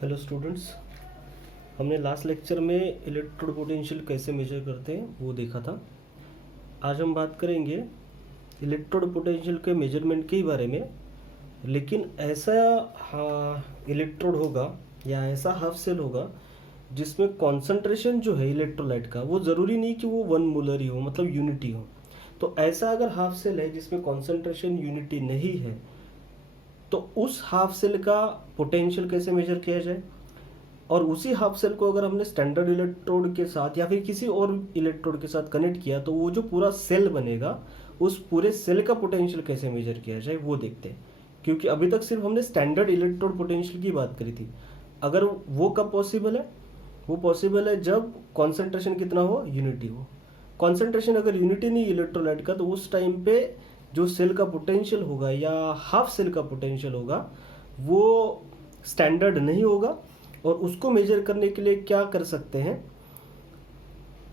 Hello students, हमने last lecture में electrode potential कैसे मेजर करते हैं वो देखा था। आज हम बात करेंगे इलेक्ट्रोड पोटेंशियल के मेजरमेंट के ही बारे में, लेकिन ऐसा इलेक्ट्रोड होगा या ऐसा हाफ सेल होगा जिसमें कॉन्सेंट्रेशन जो है इलेक्ट्रोलाइट का वो ज़रूरी नहीं कि वो 1 मोलर ही हो, मतलब यूनिटी हो। तो ऐसा अगर हाफ सेल है जिसमें कॉन्सेंट्रेशन यूनिटी नहीं है, तो उस हाफ सेल का पोटेंशियल कैसे मेजर किया जाए। और उसी हाफ सेल को अगर हमने स्टैंडर्ड इलेक्ट्रोड के साथ या फिर किसी और इलेक्ट्रोड के साथ कनेक्ट किया तो वो जो पूरा सेल बनेगा उस पूरे सेल का पोटेंशियल कैसे मेजर किया जाए वो देखते हैं। क्योंकि अभी तक सिर्फ हमने स्टैंडर्ड इलेक्ट्रोड पोटेंशियल की बात करी थी। अगर वो कब पॉसिबल है, वो पॉसिबल है जब कॉन्सेंट्रेशन कितना हो, यूनिटी हो। कॉन्सेंट्रेशन अगर यूनिटी नहीं इलेक्ट्रोलाइट का, तो उस टाइम पे जो सेल का पोटेंशियल होगा या हाफ सेल का पोटेंशियल होगा वो स्टैंडर्ड नहीं होगा। और उसको मेजर करने के लिए क्या कर सकते हैं,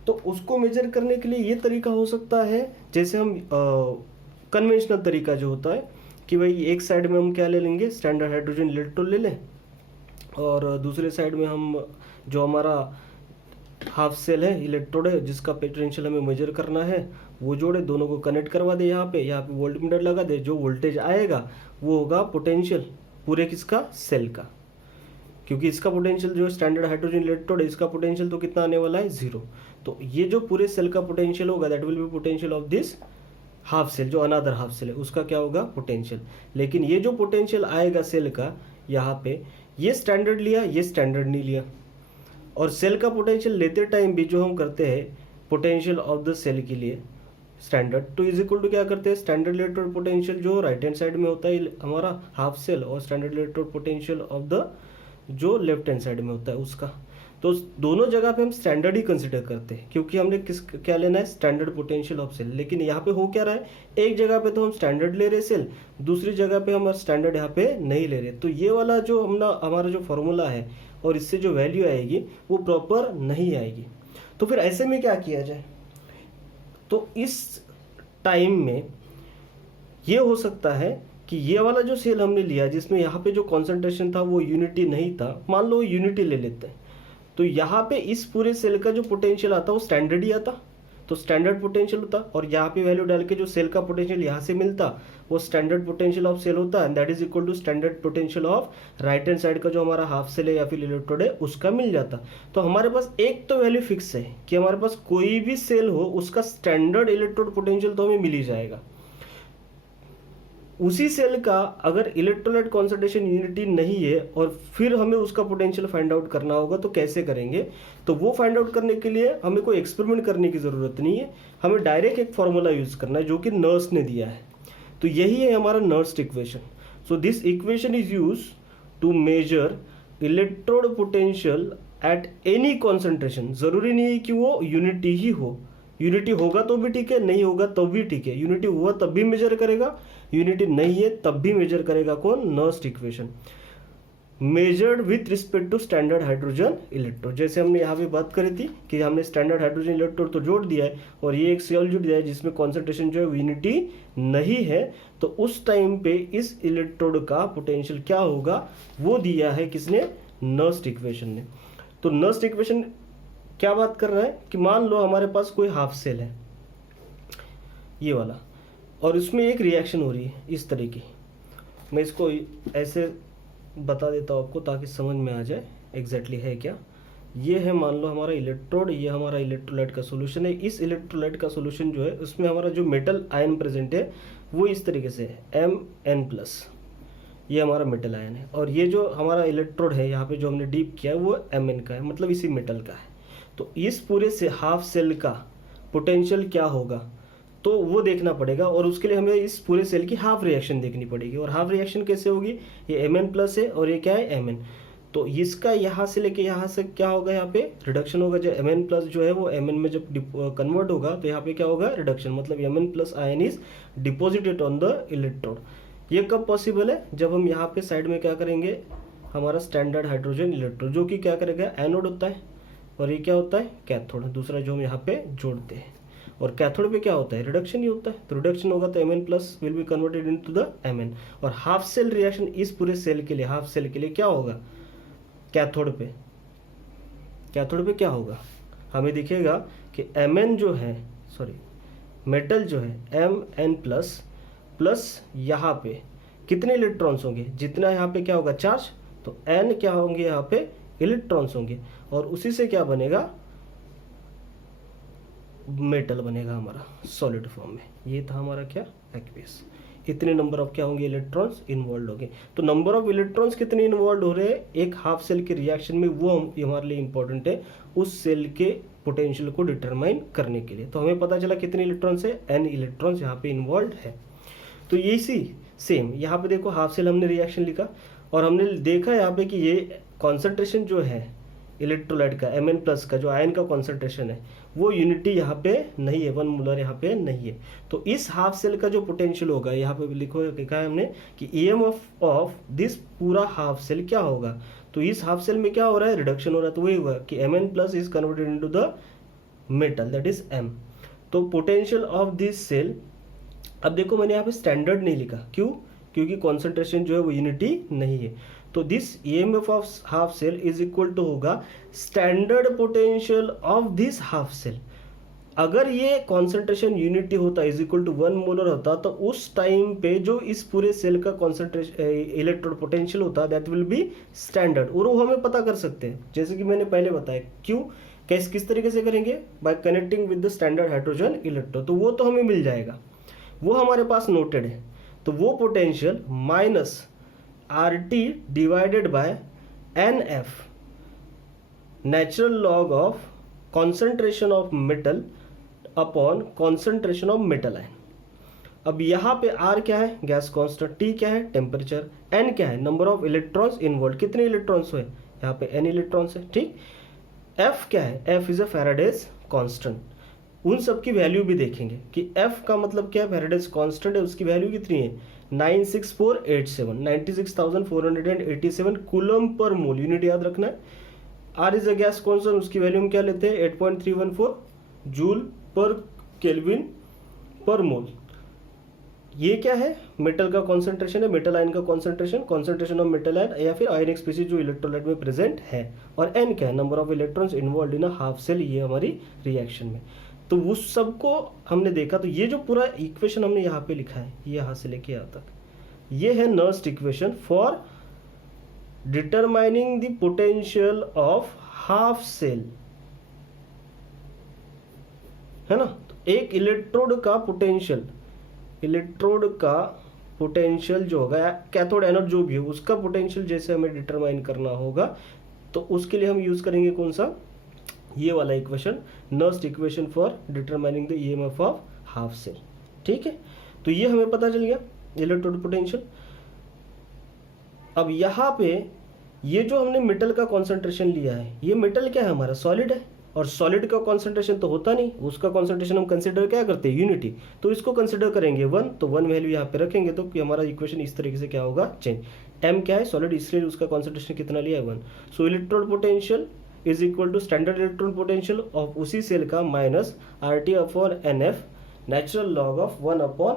तो उसको मेजर करने के लिए ये तरीका हो सकता है, जैसे हम कन्वेंशनल तरीका जो होता है कि भाई एक साइड में हम क्या ले लेंगे, स्टैंडर्ड हाइड्रोजन इलेक्ट्रोड ले लें, और दूसरे साइड में हम जो हमारा हाफ सेल है इलेक्ट्रोड है जिसका पोटेंशियल हमें मेजर करना है वो जोड़े, दोनों को कनेक्ट करवा दे। यहाँ पे वोल्ट मीटर लगा दे, जो वोल्टेज आएगा वो होगा पोटेंशियल पूरे किसका, सेल का। क्योंकि इसका पोटेंशियल जो स्टैंडर्ड हाइड्रोजन इलेक्ट्रोड है इसका पोटेंशियल तो कितना आने वाला है, 0। तो ये जो पूरे सेल का पोटेंशियल होगा that will be potential of this half cell, जो अनदर हाफ सेल है उसका क्या होगा, पोटेंशियल। लेकिन ये जो पोटेंशियल आएगा सेल का, यहाँ पे ये स्टैंडर्ड लिया, ये स्टैंडर्ड नहीं लिया। और सेल का पोटेंशियल लेते टाइम भी जो हम करते हैं पोटेंशियल ऑफ द सेल के लिए standard to is equal to क्या करते हैं, स्टैंडर्ड इलेक्ट्रोड पोटेंशियल जो राइट हैंड साइड में होता है हमारा हाफ सेल, और standard electrode potential of the जो लेफ्ट हैंड साइड में होता है उसका। तो दोनों जगह पे हम स्टैंडर्ड ही कंसिडर करते हैं क्योंकि हमने क्या लेना है, स्टैंडर्ड पोटेंशियल ऑफ सेल। लेकिन यहाँ पे हो क्या रहा है, एक जगह पे तो हम स्टैंडर्ड ले रहे सेल, दूसरी जगह पे हम स्टैंडर्ड यहाँ पे नहीं ले रहे। तो ये वाला जो हमारा जो फॉर्मूला है और इससे जो वैल्यू आएगी वो प्रॉपर नहीं आएगी। तो फिर ऐसे में क्या किया जाए, तो इस टाइम में ये हो सकता है कि ये वाला जो सेल हमने लिया जिसमें यहाँ पे जो कॉन्सेंट्रेशन था वो यूनिटी नहीं था, मान लो यूनिटी ले लेते हैं, तो यहाँ पे इस पूरे सेल का जो पोटेंशियल आता वो स्टैंडर्ड ही आता, तो स्टैंडर्ड पोटेंशियल होता। और यहाँ पे वैल्यू डाल के जो सेल का पोटेंशियल यहाँ से मिलता वो स्टैंडर्ड पोटेंशियल ऑफ सेल होता है, that is equal to standard potential of right hand side का जो हमारा हाफ सेल है या फिर इलेक्ट्रोड है उसका मिल जाता। तो हमारे पास एक तो वैल्यू फिक्स है कि हमारे पास कोई भी सेल हो उसका स्टैंडर्ड इलेक्ट्रोड पोटेंशियल तो हमें मिल ही जाएगा। उसी सेल का अगर इलेक्ट्रोलाइट कॉन्सेंट्रेशन यूनिटी नहीं है और फिर हमें उसका पोटेंशियल फाइंड आउट करना होगा, तो कैसे करेंगे, तो वो फाइंड आउट करने के लिए हमें कोई एक्सपेरिमेंट करने की ज़रूरत नहीं है, हमें डायरेक्ट एक फॉर्मूला यूज़ करना है जो कि नर्स ने दिया है। तो यही है हमारा Nernst equation. So this equation is use to measure electrode potential at any concentration. ज़रूरी नहीं है कि वो यूनिटी ही हो, यूनिटी होगा तो भी ठीक है, नहीं होगा तो भी ठीक है, यूनिटी हुआ तब भी मेजर करेगा, यूनिटी नहीं है तब भी मेजर करेगा। कौन, Nernst equation measured with respect to standard hydrogen electrode. जैसे हमने यहाँ पे बात करी थी कि हमने स्टैंडर्ड हाइड्रोजन इलेक्ट्रोड तो जोड़ दिया है और ये एक सेल जुड़ दिया है जिसमें कॉन्सेंट्रेशन जो है यूनिटी नहीं है, तो उस टाइम पे इस इलेक्ट्रोड का पोटेंशियल क्या होगा वो दिया है किसने, नर्स्ट इक्वेशन ने। तो नर्स्ट इक्वेशन क्या बात कर रहा है कि मान लो हमारे पास कोई हाफ सेल है ये वाला, और उसमें एक रिएक्शन हो रही है इस तरीके। मैं इसको ऐसे बता देता हूँ आपको ताकि समझ में आ जाए एग्जैक्टली है क्या। ये है मान लो हमारा इलेक्ट्रोड, ये हमारा इलेक्ट्रोलाइट का सोल्यूशन है। इस इलेक्ट्रोलाइट का सोल्यूशन जो है उसमें हमारा जो मेटल आयन प्रेजेंट है वो इस तरीके से है Mn+, ये हमारा मेटल आयन है। और ये जो हमारा इलेक्ट्रोड है यहाँ पे जो हमने डीप किया है वो Mn का है, मतलब इसी मेटल का है। तो इस पूरे से हाफ सेल का पोटेंशियल क्या होगा तो वो देखना पड़ेगा, और उसके लिए हमें इस पूरे सेल की हाफ रिएक्शन देखनी पड़ेगी। और हाफ रिएक्शन कैसे होगी, ये Mn+ है और ये क्या है, Mn। तो इसका यहाँ से लेके यहाँ से क्या होगा, यहाँ पे रिडक्शन होगा। जो Mn+ जो है वो Mn में जब कन्वर्ट होगा तो यहाँ पे क्या होगा, रिडक्शन, मतलब Mn+ ion is deposited on the electrode. ये कब पॉसिबल है, जब हम यहाँ पे साइड में क्या करेंगे, हमारा स्टैंडर्ड हाइड्रोजन इलेक्ट्रोड जो कि क्या करेगा, एनोड होता है, और ये क्या होता है, कैथोड, दूसरा जो हम यहाँ पे जोड़ते हैं। और कैथोड पे क्या होता है, रिडक्शन ही होता है। तो रिडक्शन होगा तो Mn+ will be converted into the Mn। और हाफ सेल रिएक्शन इस पूरे सेल के लिए, हाफ सेल के लिए क्या होगा, कैथोड पे क्या होगा, हमें दिखेगा कि Mn जो है, सॉरी मेटल जो है Mn प्लस प्लस यहाँ पे कितने इलेक्ट्रॉन्स होंगे, जितना यहाँ पे क्या होगा चार्ज, तो N क्या होंगे यहाँ पे इलेक्ट्रॉन्स होंगे, और उसी से क्या बनेगा मेटल बनेगा हमारा सॉलिड फॉर्म में। ये था हमारा क्या एक्वियस। इतने नंबर ऑफ क्या होंगे इलेक्ट्रॉन्स इन्वॉल्व होंगे। तो नंबर ऑफ इलेक्ट्रॉन्स कितने इन्वॉल्व हो रहे हैं एक हाफ सेल के रिएक्शन में, वो हमारे लिए इंपॉर्टेंट है उस सेल के पोटेंशियल को डिटरमाइन करने के लिए। तो हमें पता चला कितने इलेक्ट्रॉन्स है, n इलेक्ट्रॉन्स यहाँ पे इन्वॉल्व है। तो ये सी सेम यहाँ पे देखो हाफ सेल हमने रिएक्शन लिखा और हमने देखा यहाँ पे कि ये कॉन्सेंट्रेशन जो है इलेक्ट्रोलाइट का Mn प्लस का जो आयन का कॉन्सेंट्रेशन है वो यूनिटी यहाँ पे नहीं है, 1 मोलर यहाँ पे नहीं है। तो इस हाफ सेल का जो पोटेंशियल होगा यहाँ पे लिखा है हमने कि EMF ऑफ दिस पूरा हाफ सेल क्या होगा, तो इस हाफ सेल में क्या हो रहा है रिडक्शन हो रहा है, तो वही होगा कि Mn plus is converted into the metal that is M। तो पोटेंशियल ऑफ दिस सेल, अब देखो मैंने यहाँ पे स्टैंडर्ड नहीं लिखा, क्यों, क्योंकि कॉन्सेंट्रेशन जो है वो यूनिटी नहीं है। तो this EMF of half cell is equal to होगा standard potential of this half cell. अगर ये कॉन्सेंट्रेशन यूनिटी होता इज इक्वल टू 1 मोलर होता तो उस टाइम पे जो इस पूरे सेल का कॉन्सेंट्रेशन इलेक्ट्रोड पोटेंशियल होता दैट विल बी स्टैंडर्ड, और वो हमें पता कर सकते हैं जैसे कि मैंने पहले बताया। क्यों, किस तरीके से करेंगे, bye connecting with the standard hydrogen electrode. तो वो तो हमें मिल जाएगा, वो हमारे पास नोटेड है। तो वो potential minus RT divided by NF natural log of concentration of metal upon concentration of metal ion. अब यहाँ पे R क्या है गैस कांस्टेंट, T क्या है टेम्परेचर, N क्या है नंबर ऑफ इलेक्ट्रॉन्स इन्वॉल्व, कितने इलेक्ट्रॉन्स हुए यहाँ पे N इलेक्ट्रॉन्स है, ठीक। F क्या है, F is a Faraday's constant. उन सब की वैल्यू भी देखेंगे कि F का मतलब क्या है, फैराडेज कांस्टेंट है, उसकी वैल्यू कितनी है 96487 96,487 कूलम पर मोल, यूनिट याद रखना है। R is a gas constant, उसकी वैल्यू हम क्या लेते हैं 8.314 जूल पर केल्विन पर मोल। ये क्या है मेटल का कॉन्सेंट्रेशन है, मेटल आयन का कॉन्सेंट्रेशन ऑफ मेटल आयन या फिर आयनिक स्पीशीज जो इलेक्ट्रोलाइट में प्रेजेंट है। और N क्या है number of electrons involve in a half cell, ये हमारी रिएक्शन में। तो उस सब को हमने देखा। तो ये जो पूरा इक्वेशन हमने यहाँ पे लिखा है ये यहाँ से लेके यहाँ तक, ये है Nernst equation for determining the potential of half cell, है ना। तो एक इलेक्ट्रोड का पोटेंशियल जो होगा कैथोड एनोड जो भी हो उसका पोटेंशियल जैसे हमें डिटरमाइन करना होगा, तो उसके लिए हम यूज करेंगे कौन सा, ये वाला equation, Nernst equation for determining the EMF of half cell, ठीक है। तो ये हमें पता चल गया इलेक्ट्रोड पोटेंशियल। अब यहाँ पे ये जो हमने मेटल का कॉन्सेंट्रेशन लिया है, ये मेटल क्या है हमारा सॉलिड है, और सॉलिड का कॉन्सेंट्रेशन तो होता नहीं, उसका कॉन्सेंट्रेशन हम कंसिडर क्या करते हैं यूनिटी, तो इसको कंसिडर करेंगे 1, तो 1 वैल्यू यहाँ पे रखेंगे तो हमारा इक्वेशन इस तरीके से क्या होगा चेंज। M क्या है सॉलिड, इसलिए उसका कॉन्सेंट्रेशन कितना लिया है 1। So electrode potential is equal to standard electron potential of उसी सेल का minus RT upon NF natural log of 1 upon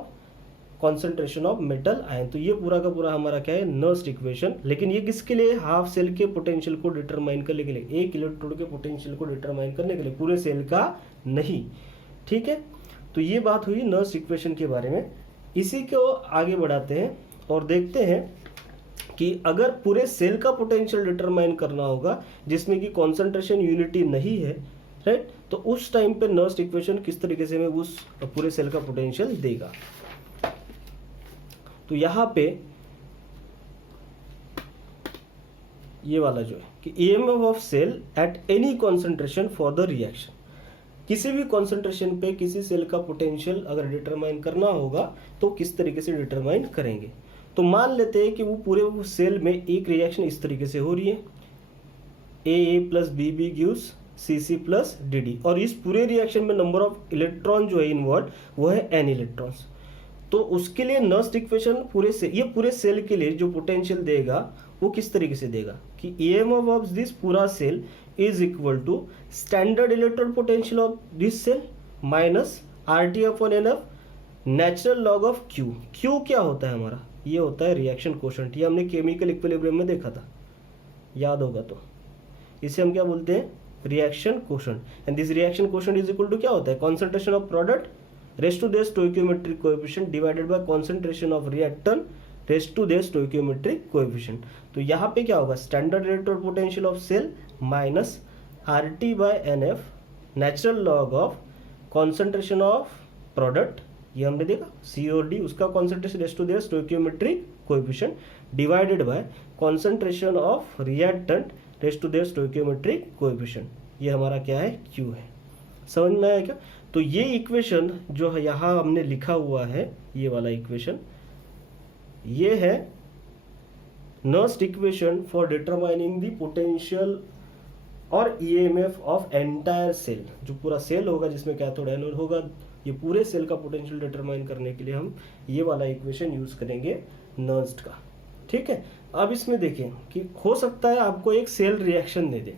concentration of metal ion. तो ये पूरा का पूरा हमारा क्या है नर्स्ट इक्वेशन। लेकिन ये किसके लिए, हाफ सेल के पोटेंशियल को डिटरमाइन करने के लिए, एक इलेक्ट्रोड के पोटेंशियल को डिटरमाइन करने के लिए, पूरे सेल का नहीं, ठीक है। तो ये बात हुई नर्स्ट इक्वेशन के बारे में। इसी को आगे बढ़ाते हैं और देखते हैं कि अगर पूरे सेल का पोटेंशियल डिटरमाइन करना होगा जिसमें कि कॉन्सेंट्रेशन यूनिटी नहीं है, राइट, तो उस टाइम पे नर्स्ट इक्वेशन किस तरीके से हमें उस पूरे सेल का पोटेंशियल देगा। तो यहाँ पे ये वाला जो है कि EMF of cell at any concentration for the reaction, किसी भी कॉन्सेंट्रेशन पे किसी सेल का पोटेंशियल अगर डिटरमाइन करना होगा तो किस तरीके से डिटरमाइन करेंगे। तो मान लेते हैं कि वो पूरे सेल में एक रिएक्शन इस तरीके से हो रही है, AA plus BB gives CC plus DD, और इस पूरे रिएक्शन में नंबर ऑफ इलेक्ट्रॉन जो है इन्वॉल्व वो है N इलेक्ट्रॉन्स। तो उसके लिए नर्स्ट इक्वेशन पूरे सेल के लिए जो पोटेंशियल देगा वो किस तरीके से देगा कि EMF ऑफ दिस पूरा cell is equal to standard electrode potential of this cell minus RT upon NF natural log of Q क्या होता है हमारा, ये होता है रिएक्शन कोशेंट। ये हमने केमिकल इक्विलिब्रियम में देखा था, याद होगा तो। इसे हम क्या बोलते हैं, reaction quotient. And this reaction quotient is equal to क्या होता है, concentration of product raised to their stoichiometric coefficient divided by concentration of reactant raised to their stoichiometric coefficient. तो यहाँ पे क्या होगा, standard electrode potential of cell minus RT by NF natural log of concentration of product, ये हमने देखा C और D, उसका concentration raised to their stoichiometric coefficient divided by concentration of reactant raised to their stoichiometric coefficient. ये हमारा क्या है, Q है। समझ में आया क्या? तो ये इक्वेशन जो है यहाँ हमने लिखा हुआ है, ये वाला इक्वेशन, ये है Nernst equation for determining the potential और EMF ऑफ एंटायर सेल। जो पूरा सेल होगा जिसमें कैथोड एनोड होगा, ये पूरे सेल का पोटेंशियल डिटरमाइन करने के लिए हम ये वाला इक्वेशन यूज करेंगे नर्स्ट का। ठीक है, अब इसमें देखें कि हो सकता है आपको एक सेल रिएक्शन दे दे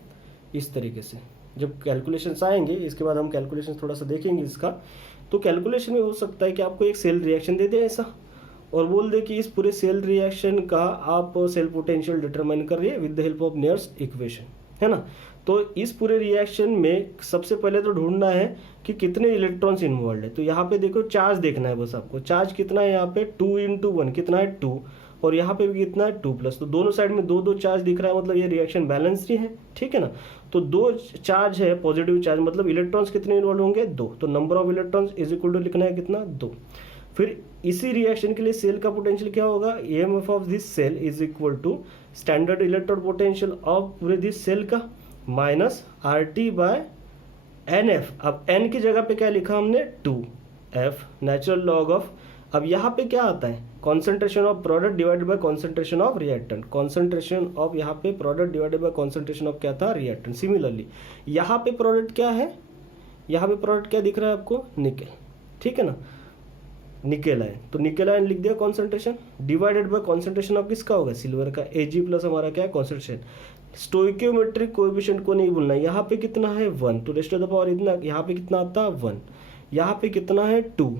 इस तरीके से। जब कैलकुलेशंस आएंगे, इसके बाद हम कैलकुलेशन थोड़ा सा देखेंगे इसका, तो कैलकुलेशन में हो सकता है कि आपको एक सेल रिएक्शन दे दे ऐसा, और बोल दे कि इस पूरे सेल रिएक्शन का आप सेल पोटेंशियल डिटरमाइन कर रही है with the help of Nernst equation, है ना। तो इस पूरे रिएक्शन में सबसे पहले तो ढूंढना है कि कितने इलेक्ट्रॉन्स इन्वॉल्व है। तो यहाँ पे देखो चार्ज देखना है बस आपको, चार्ज कितना है यहाँ पे 2 × 1 कितना है 2, और यहाँ पे भी कितना है 2+, तो दोनों साइड में 2 चार्ज दिख रहा है, मतलब ये रिएक्शन बैलेंस ही है। ठीक है ना, तो 2 चार्ज है, पॉजिटिव चार्ज, मतलब इलेक्ट्रॉन्स कितने इन्वॉल्व होंगे 2, तो number of electrons is equal to लिखना है कितना 2। फिर इसी रिएक्शन के लिए सेल का पोटेंशियल क्या होगा, EMF of this cell is equal to standard electrode potential of पूरे दिस सेल का माइनस RT बाय NF। अब N की जगह पे क्या लिखा हमने 2F नेचुरल लॉग ऑफ, अब यहाँ पे क्या आता है, concentration of product divided by concentration of reactant, concentration of यहाँ पे product divided by concentration of क्या था, रिएक्टेंट। सिमिलरली यहाँ पे प्रोडक्ट क्या है, यहाँ पे प्रोडक्ट क्या दिख रहा है आपको, निकेल। ठीक है ना, निकेल आयन, तो निकेल आयन लिख दिया concentration, divided by concentration of किसका होगा, सिल्वर का, Ag प्लस हमारा क्या है कॉन्सेंट्रेशन। स्टोइकियोमेट्रिक कोएफिशिएंट को नहीं भूलना, यहाँ पे कितना है 1, तो रेस्ट ऑफ द पावर इतना, यहाँ पे कितना आता है 1, यहाँ पे कितना है 2,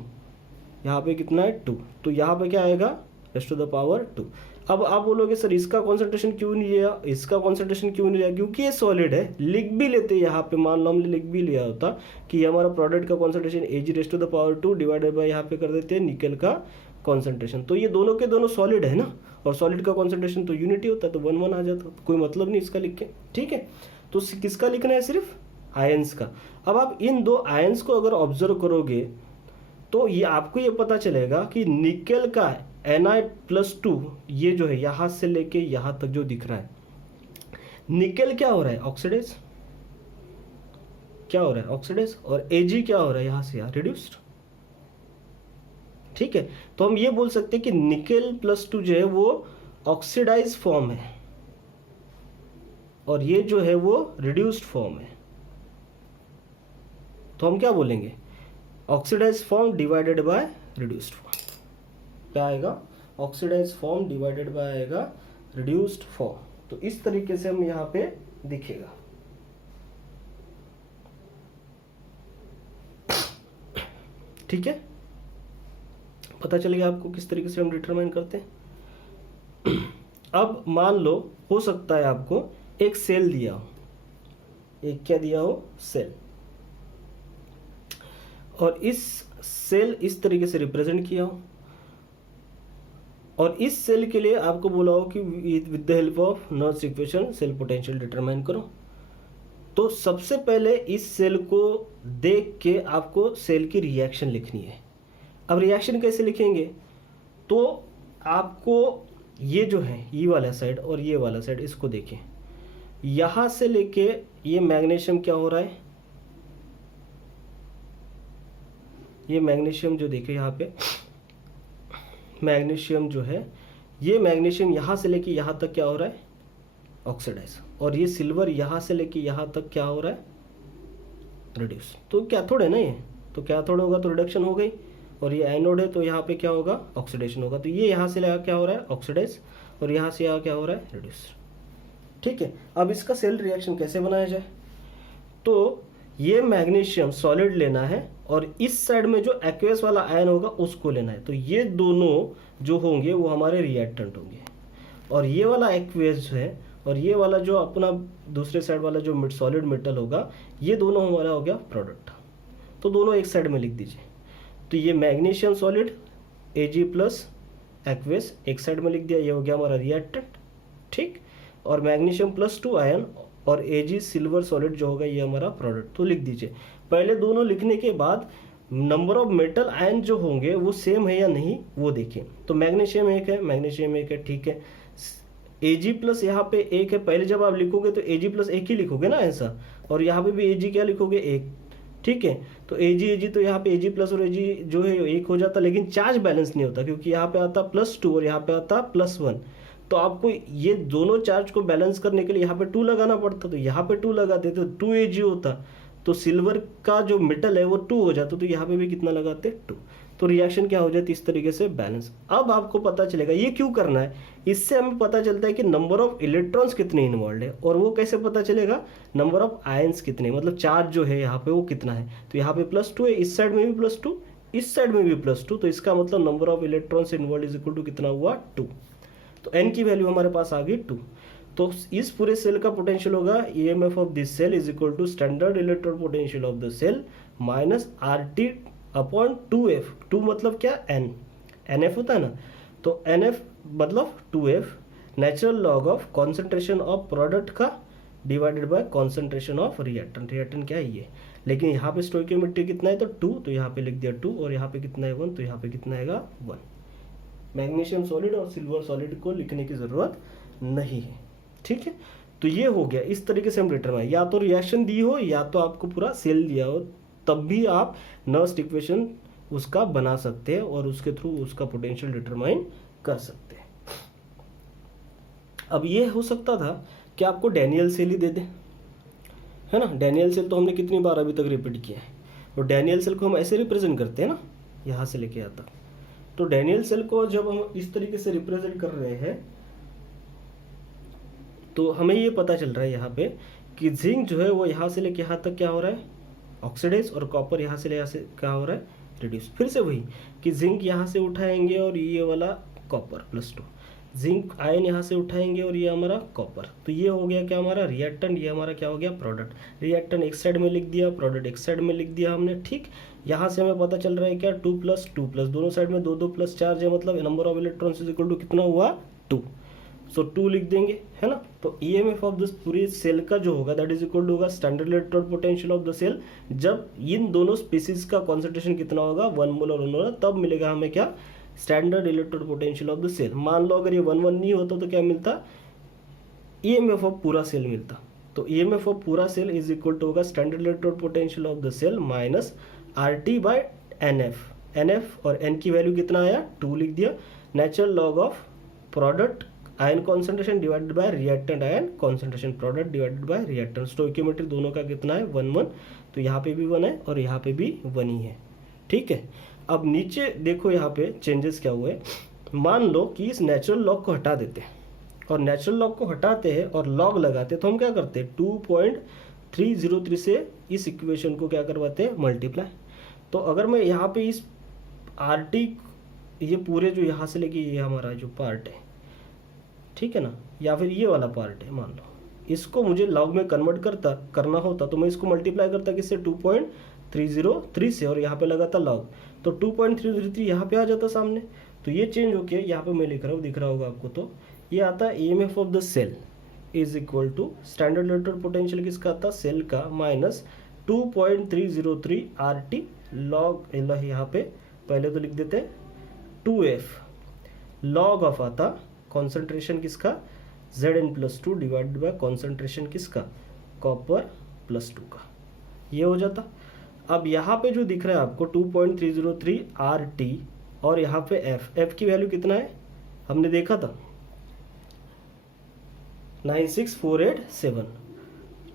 यहाँ पे कितना है 2, तो यहाँ पे क्या आएगा रेस्ट ऑफ द पावर 2। अब आप बोलोगे सर इसका कॉन्सेंट्रेशन क्यों नहीं लिया, इसका कॉन्सेंट्रेशन क्यों नहीं लिया, क्योंकि ये सॉलिड है। लिख भी लेते यहाँ पे, मान लो हमने लिख भी लिया होता कि ये हमारा प्रोडक्ट का concentration Ag raised to the power 2 divided by यहाँ पे कर देते हैं निकेल का कॉन्सेंट्रेशन। तो ये दोनों के दोनों सॉलिड है ना, और सॉलिड का कॉन्सेंट्रेशन तो यूनिटी होता है, तो 1 1 आ जाता, कोई मतलब नहीं इसका लिख के। ठीक है, तो किसका लिखना है, सिर्फ आयंस का। अब आप इन 2 आयंस को अगर ऑब्जर्व करोगे तो ये आपको ये पता चलेगा कि निकेल का Ni+2 ये जो है यहाँ से लेके यहाँ तक जो दिख रहा है, निकेल क्या हो रहा है, ऑक्सीडाइज, क्या हो रहा है ऑक्सीडाइज, और Ag क्या हो रहा है यहाँ से यहाँ रिड्यूस्ड। ठीक है, तो हम ये बोल सकते हैं कि निकेल+2 जो है वो ऑक्सीडाइज फॉर्म है, और ये जो है वो रिड्यूस्ड फॉर्म है। तो हम क्या बोलेंगे, oxidise form divided by reduced form, क्या आएगा, ऑक्सीडाइज फॉर्म डिवाइडेड बाय आएगा रिड्यूस्ड फॉर्म। तो इस तरीके से हम यहाँ पे दिखेगा। ठीक है, पता चल गया आपको किस तरीके से हम डिटरमाइन करते हैं। अब मान लो हो सकता है आपको एक सेल दिया हो, एक क्या दिया हो, सेल, और इस सेल इस तरीके से रिप्रेजेंट किया हो, और इस सेल के लिए आपको बोला हो कि with the help of Nernst equation cell potential determine करो। तो सबसे पहले इस सेल को देख के आपको सेल की रिएक्शन लिखनी है। अब रिएक्शन कैसे लिखेंगे, तो आपको ये जो है ये वाला साइड और ये वाला साइड, इसको देखें, यहाँ से लेके ये मैग्नीशियम क्या हो रहा है, ये मैग्नीशियम जो देखे यहाँ पे, मैग्नीशियम जो है, ये मैग्नीशियम यहाँ से लेके यहाँ तक क्या हो रहा है, ऑक्सीडाइज, और ये सिल्वर यहाँ से लेके यहाँ तक क्या हो रहा है, रिड्यूस। तो कैथोड है ना ये, तो कैथोड होगा तो रिडक्शन हो गई, और ये एनोड है तो यहाँ पे क्या होगा, ऑक्सीडेशन होगा। तो ये यहाँ से लगा क्या हो रहा है, ऑक्सीडाइज, और यहाँ से यहाँ क्या हो रहा है, रिड्यूस। ठीक है, अब इसका सेल रिएक्शन कैसे बनाया जाए, तो ये मैग्नीशियम सॉलिड लेना है, और इस साइड में जो एक्वेस वाला आयन होगा उसको लेना है। तो ये दोनों जो होंगे वो हमारे रिएक्टेंट होंगे, और ये वाला एक्वेस है और ये वाला जो अपना दूसरे साइड वाला जो सॉलिड मेटल होगा, ये दोनों हमारा हो गया प्रोडक्ट। तो दोनों एक साइड में लिख दीजिए। तो ये magnesium solid Ag plus aqueous एक साइड में लिख दिया, ये हो गया हमारा रिएक्टेंट, ठीक। और मैग्नीशियम प्लस 2 आयन और Ag सिल्वर सॉलिड जो होगा ये हमारा प्रोडक्ट। तो लिख दीजिए। पहले दोनों लिखने के बाद नंबर ऑफ मेटल आयन जो होंगे वो सेम है या नहीं वो देखिए। तो मैग्नीशियम एक है, मैग्नीशियम एक है, ठीक है। Ag प्लस यहाँ पे एक है, पहले जब आप लिखोगे तो Ag प्लस एक ही लिखोगे ना ऐसा, और यहाँ पे भी Ag क्या लिखोगे, एक, ठीक है। तो Ag तो यहाँ पे Ag प्लस और Ag जो है एक हो जाता, लेकिन चार्ज बैलेंस नहीं होता क्योंकि यहाँ पे आता +2 और यहाँ पे आता +1। तो आपको ये दोनों चार्ज को बैलेंस करने के लिए यहाँ पे 2 लगाना पड़ता, तो यहाँ पे 2 लगाते तो 2 Ag होता, तो सिल्वर का जो मेटल है वो 2 हो जाता, तो यहाँ पे भी कितना लगाते 2। तो रिएक्शन क्या हो जाती इस तरीके से बैलेंस। अब आपको पता चलेगा ये क्यों करना है, इससे हमें पता चलता है कि नंबर ऑफ इलेक्ट्रॉन्स कितने इन्वॉल्व है, और वो कैसे पता चलेगा, नंबर ऑफ आयंस कितने, मतलब चार्ज जो है यहाँ पे वो कितना है। तो यहाँ पे +2 है, इस साइड में भी +2, इस साइड में भी +2, तो इसका मतलब number of electrons involve is equal to कितना हुआ 2। तो n की वैल्यू हमारे पास आ गई 2। तो इस पूरे सेल का पोटेंशियल होगा EMF of this cell is equal to standard electrode potential of the cell minus RT upon 2F। 2 मतलब क्या, NF होता है ना, तो NF मतलब 2F natural log of concentration of product का divided by concentration of reactant. Reactant क्या है ये, लेकिन यहाँ पे स्टोइकियोमेट्री कितना है तो 2, तो यहाँ पे लिख दिया 2, और यहाँ पे कितना है 1, तो यहाँ पे कितना आएगा 1। मैग्नीशियम सॉलिड और सिल्वर सॉलिड को लिखने की ज़रूरत नहीं है, ठीक है। तो ये हो गया, इस तरीके से हम डिटरमाइन, या तो रिएक्शन दी हो या तो आपको पूरा सेल दिया हो, तब भी आप नर्स्ट इक्वेशन उसका बना सकते हैं और उसके थ्रू उसका पोटेंशियल डिटरमाइन कर सकते हैं। अब ये हो सकता था कि आपको डैनियल सेल ही दे दे, है ना। डैनियल सेल तो हमने कितनी बार अभी तक रिपीट किया है, और डैनियल सेल को हम ऐसे रिप्रेजेंट करते हैं ना, यहाँ से लेके यहाँ तक। तो डैनियल सेल को जब हम इस तरीके से रिप्रेजेंट कर रहे हैं तो हमें ये पता चल रहा है यहाँ पे कि जिंक जो है वो यहाँ से लेके यहाँ तक क्या हो रहा है, ऑक्सीडाइज, और कॉपर यहाँ से क्या हो रहा है, रिड्यूस। फिर से वही कि जिंक यहाँ से उठाएंगे और ये वाला कॉपर +2, जिंक आयन यहाँ से उठाएंगे और ये हमारा कॉपर। तो ये हो गया क्या हमारा रिएक्टेंट, ये हमारा क्या हो गया प्रोडक्ट। रिएक्टेंट एक साइड में लिख दिया, प्रोडक्ट एक साइड में लिख दिया हमने, ठीक। यहाँ से हमें पता चल रहा है क्या 2 + 2 + दोनों साइड में 2 2 प्लस चार्ज है, मतलब number of electrons is equal to कितना हुआ 2। सो 2 लिख देंगे, है ना। तो EMF ऑफ दिस पूरी सेल का जो होगा दैट इज इक्वल टू होगा standard electrode potential of the cell, जब इन दोनों स्पीसीज का कॉन्सेंट्रेशन कितना होगा 1 मोल और 1 मोल, तब मिलेगा हमें क्या, standard electrode potential of the cell. मान लो अगर ये 1 1 नहीं होता तो क्या मिलता, EMF ऑफ पूरा सेल मिलता। तो EMF ऑफ पूरा सेल इज इक्वल टू होगा standard electrode potential of the cell minus RT by NF और N की वैल्यू कितना आया 2 लिख दिया, natural log of product ion concentration divided by reactant ion concentration, product divided by reactant. Stoichiometry दोनों का कितना है 1 1, तो यहाँ पे भी 1 है और यहाँ पे भी 1 ही है, ठीक है। अब नीचे देखो यहाँ पे चेंजेस क्या हुए। मान लो कि इस नेचुरल लॉग को हटा देते हैं, और नेचुरल लॉग को हटाते हैं और लॉग लगाते हैं, तो हम क्या करते हैं 2.303 से इस इक्वेशन को क्या करवाते हैं मल्टीप्लाई। तो अगर मैं यहाँ पे इस RT, ये पूरे जो यहाँ से लेके ये हमारा जो पार्ट है, ठीक है ना, या फिर ये वाला पार्ट है, मान लो इसको मुझे लॉग में कन्वर्ट करना होता तो मैं इसको मल्टीप्लाई करता किससे 2.303 से, और यहाँ पे लगाता लॉग, तो 2.303 यहाँ पे आ जाता सामने। तो ये चेंज होके यहाँ पे मैं लिख रहा हूँ, दिख रहा होगा आपको, तो ये आता है EMF of the cell is equal to standard electrode potential किसका आता सेल का माइनस 2.303 RT लॉग, यहाँ पे पहले तो लिख देते 2F लॉग ऑफ आता कॉन्सेंट्रेशन किसका Zn+2 डिवाइडेड बाय कॉन्सेंट्रेशन किसका कॉपर +2 का, ये हो जाता। अब यहाँ पे जो दिख रहा है आपको 2.303 RT और यहाँ पे F की वैल्यू कितना है हमने देखा था 96487,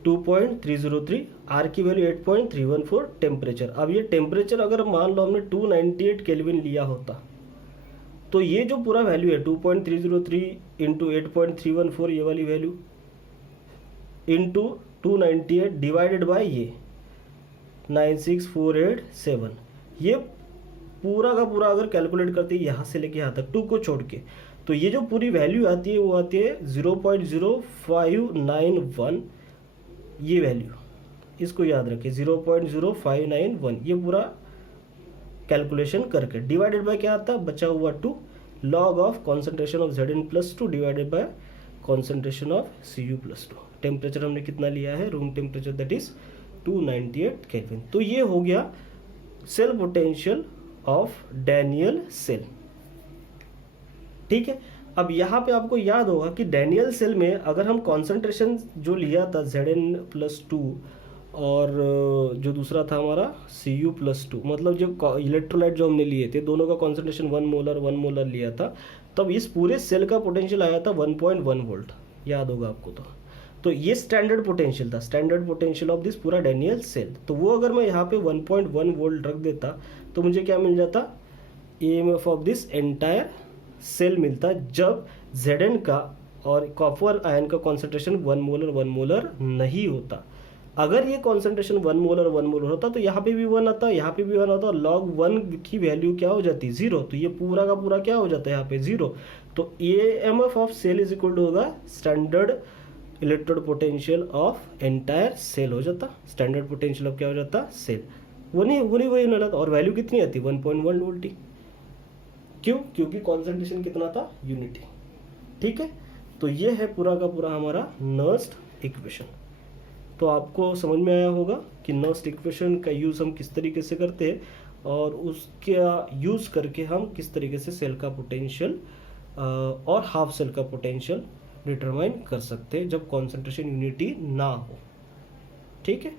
2.303 R की वैल्यू 8.314 टेम्परेचर। अब ये टेम्परेचर अगर मान लो हमने 298 केल्विन लिया होता तो ये जो पूरा वैल्यू है 2.303 इंटू 8.314 ये वाली वैल्यू इंटू 298 डिवाइडेड बाय ये 96487, ये पूरा का पूरा अगर कैलकुलेट करते हैं यहाँ से लेके यहाँ तक 2 को छोड़ के, तो ये जो पूरी वैल्यू आती है वो आती है 0.0591, ये वैल्यू इसको याद रखें 0.0591, ये पूरा कैलकुलेशन करके डिवाइडेड बाय क्या आता है बचा हुआ 2 log of concentration of Zn+2 divided by concentration of Cu+2। Temperature हमने कितना लिया है, room temperature, that is 298 kelvin. तो ये हो गया cell potential of Daniell cell. ठीक है, अब यहाँ पे आपको याद होगा कि डैनियल सेल में अगर हम कॉन्सेंट्रेशन जो लिया था Zn+2 और जो दूसरा था हमारा Cu+2, मतलब जो इलेक्ट्रोलाइट जो हमने लिए थे दोनों का कॉन्सेंट्रेशन 1 मोलर लिया था, तब इस पूरे सेल का पोटेंशियल आया था 1.1 वोल्ट, याद होगा आपको। तो ये स्टैंडर्ड पोटेंशियल था, स्टैंडर्ड पोटेंशियल ऑफ दिस पूरा डैनियल सेल। तो वो अगर मैं यहाँ पे 1.1 वोल्ट रख देता तो मुझे क्या मिल जाता, EMF of this entire cell मिलता, जब Zn का और कॉपर आयन का कॉन्सेंट्रेशन 1 मोलर नहीं होता। अगर ये कॉन्सेंट्रेशन 1 मोलर होता तो यहाँ पे भी 1 आता, यहाँ पे भी 1 आता, लॉग 1 की वैल्यू क्या हो जाती, 0। तो ये पूरा का पूरा क्या हो जाता है यहाँ पे 0। तो EMF of cell is equal to होगा standard electrode potential of entire cell हो जाता, स्टैंडर्ड पोटेंशियल ऑफ क्या हो जाता, सेल। वही होने लगा, और वैल्यू कितनी आती, 1.1 वोल्ट। क्यों, क्योंकि कॉन्सेंट्रेशन कितना था, यूनिटी। ठीक है, तो ये है पूरा का पूरा हमारा नर्स्ट इक्वेशन। तो आपको समझ में आया होगा कि नर्स्ट इक्वेशन का यूज़ हम किस तरीके से करते हैं और उसका यूज़ करके हम किस तरीके से सेल का पोटेंशियल और हाफ सेल का पोटेंशियल डिटरमाइन कर सकते हैं जब कॉन्सेंट्रेशन यूनिटी ना हो। ठीक है।